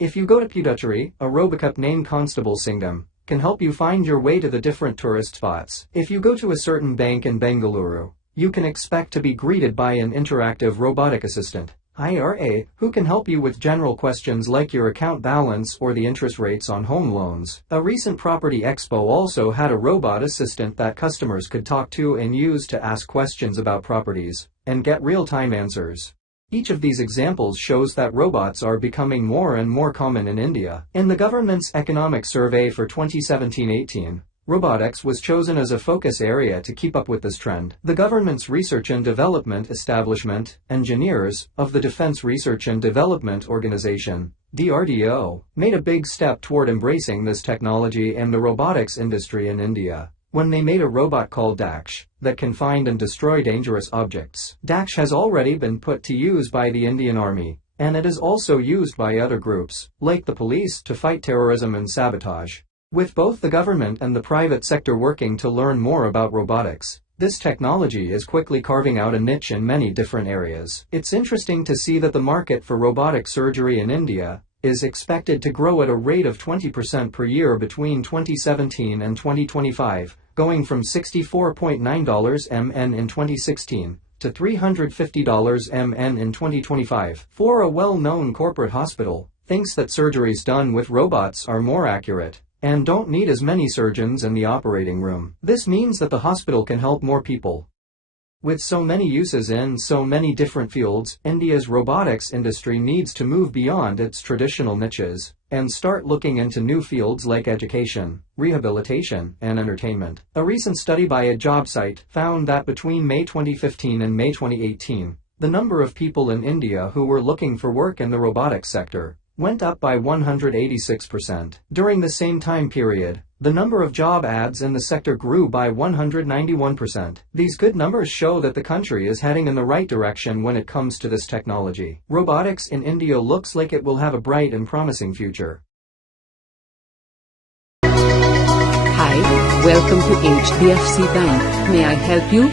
If you go to Puducherry, a Robocup named Constable Singham can help you find your way to the different tourist spots. If you go to a certain bank in Bengaluru, you can expect to be greeted by an interactive robotic assistant, IRA, who can help you with general questions like your account balance or the interest rates on home loans. A recent property expo also had a robot assistant that customers could talk to and use to ask questions about properties and get real-time answers. Each of these examples shows that robots are becoming more and more common in India. In the government's economic survey for 2017-18, robotics was chosen as a focus area to keep up with this trend. The government's research and development establishment, engineers, of the Defense Research and Development Organization, DRDO, made a big step toward embracing this technology and the robotics industry in India when they made a robot called Daksh that can find and destroy dangerous objects. Daksh has already been put to use by the Indian Army, and it is also used by other groups, like the police, to fight terrorism and sabotage. With both the government and the private sector working to learn more about robotics, this technology is quickly carving out a niche in many different areas. It's interesting to see that the market for robotic surgery in India is expected to grow at a rate of 20% per year between 2017 and 2025, going from $64.9 MN in 2016 to $350 MN in 2025. For a well-known corporate hospital, thinks that surgeries done with robots are more accurate and don't need as many surgeons in the operating room. This means that the hospital can help more people. With so many uses in so many different fields, India's robotics industry needs to move beyond its traditional niches and start looking into new fields like education, rehabilitation, and entertainment. A recent study by a job site found that between May 2015 and May 2018, the number of people in India who were looking for work in the robotics sector went up by 186%. During the same time period, the number of job ads in the sector grew by 191%. These good numbers show that the country is heading in the right direction when it comes to this technology. Robotics in India looks like it will have a bright and promising future. Hi, welcome to HDFC Bank. May I help you?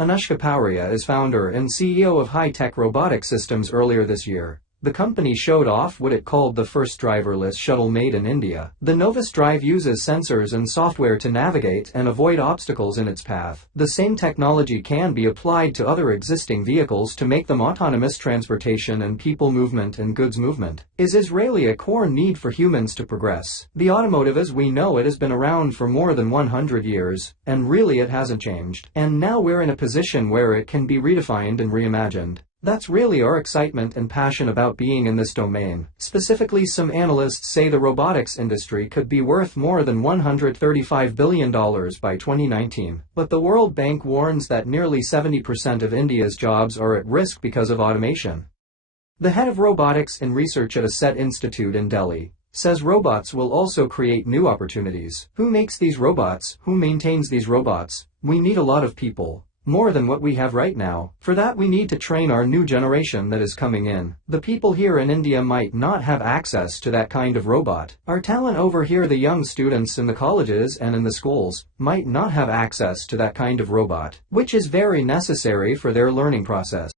Anushka Pauria is founder and CEO of high-tech robotic systems. Earlier this year, the company showed off what it called the first driverless shuttle made in India. The Novus Drive uses sensors and software to navigate and avoid obstacles in its path. The same technology can be applied to other existing vehicles to make them autonomous. Transportation and people movement and goods movement is really a core need for humans to progress. The automotive as we know it has been around for more than 100 years, and really it hasn't changed. And now we're in a position where it can be redefined and reimagined. That's really our excitement and passion about being in this domain. Specifically, some analysts say the robotics industry could be worth more than $135 billion by 2019. But the World Bank warns that nearly 70% of India's jobs are at risk because of automation. The head of robotics and research at a SET Institute in Delhi says robots will also create new opportunities. Who makes these robots? Who maintains these robots? We need a lot of people. More than what we have right now. For that we need to train our new generation that is coming in. The people here in India might not have access to that kind of robot. Our talent over here, the young students in the colleges and in the schools, might not have access to that kind of robot, which is very necessary for their learning process.